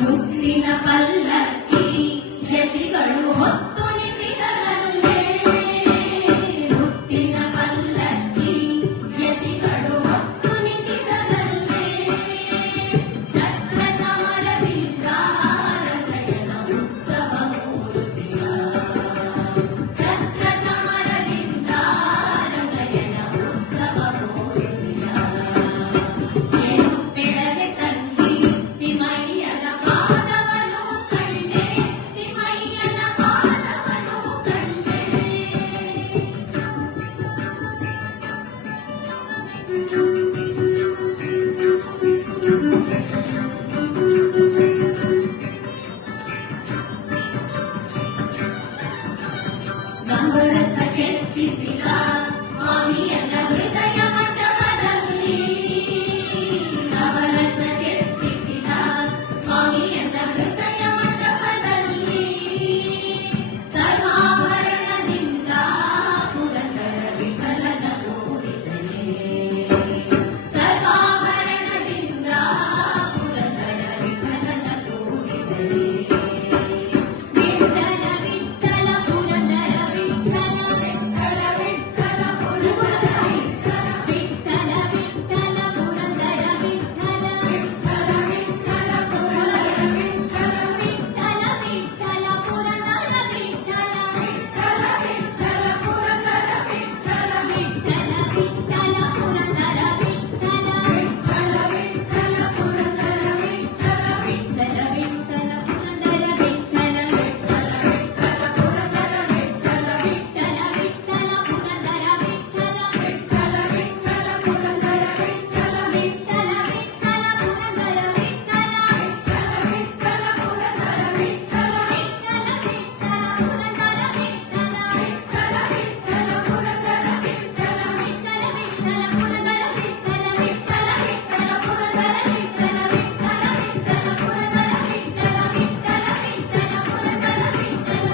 ಮುತ್ತಿನ ಪಲ್ಲಕ್ಕಿ ಯತಿಗಳು ಹೊತ್ತು ನಿಂತಿರಲೇ ಮುತ್ತಿನ ಪಲ್ಲಕ್ಕಿ ಯತಿಗಳು ಹೊತ್ತು ನಿಂತಿರಲೇ ಛತ್ರ ಚಾಮರದಿಂದ ರಂಗಯ್ಯನ ಉತ್ಸವ ಮೂರುತಿಯ ಛತ್ರ ಚಾಮರದಿಂದ ರಂಗಯ್ಯನ ಉತ್ಸವ ಮೂರುತಿಯ ಏನು ಬೆಳಗ್ಗೆ ತಂದಿ ತಿಮ್ಮಯ್ಯನ ಪಾದವನು ಕಂಡೆ ತಿಮ್ಮಯ್ಯನ ಪಾದವನು ಕಂಡೆ ಗಂಬರತ್ತ ಕೆಚ್ಚಿಸಿದ ಸ್ವಾಮಿಯನ್ನ ಹೃದಯ ಮಂಟಪದಲ್ಲಿ ಗಂಬರತ್ತ ಕೆಚ್ಚಿಸಿದ ಸ್ವಾಮಿಯನ್ನ ಹೃದಯ ಮಂಟಪದಲ್ಲಿ ಸರ್ವಾಭರಣದಿಂದ ಪುರಂದರ ವಿಠಲನ ಕೂಡಿದನೆ ಸರ್ವಾಭರಣದಿಂದ ಪುರಂದರ ವಿಠಲನ ಕೂಡಿದನೆ ವಿಠಲ ವಿಠಲ ಪುರಂದರ ವಿಠಲ ವಿಠಲ ವಿಠಲ ಪುರಂದರ ವಿಠಲ ವಿಠಲ ಪುರಂದರ ವಿಠಲ ವಿಠಲ ವಿಠಲ ಪುರಂದರ ವಿಠಲ ವಿಠಲ ವಿಠಲ ಪುರಂದರ ವಿಠಲ ವಿಠಲ ವಿಠಲ ಪುರಂದರ ವಿಠಲ ವಿಠಲ ವಿಠಲ ಪುರಂದರ ವಿಠಲ ವಿಠಲ ವಿಠಲ ಪುರಂದರ ವಿಠಲ ವಿಠಲ ವಿಠಲ ಪುರಂದರ ವಿಠಲ ವಿಠಲ ವಿಠಲ ಪುರಂದರ ವಿಠಲ ವಿಠಲ ವಿಠಲ ಪುರಂದರ ವಿಠಲ ವಿಠಲ ವಿಠಲ ಪುರಂದರ ವಿಠಲ ವಿಠಲ ವಿಠಲ ಪುರಂದರ ವಿಠಲ ವಿಠಲ ವಿಠಲ ಪುರಂದರ ವಿಠಲ ವಿಠಲ ವಿಠಲ ಪುರಂದರ ವಿಠಲ ವಿಠಲ ವಿಠಲ ಪುರಂದರ ವಿಠಲ ವಿಠಲ ವಿಠಲ ಪುರಂದರ ವಿಠಲ ವಿಠಲ ವಿಠಲ ಪುರಂದರ ವಿಠಲ ವಿಠಲ ವಿಠಲ ಪುರಂದರ ವಿಠಲ ವಿಠಲ ವಿಠಲ ಪುರಂದರ ವಿಠಲ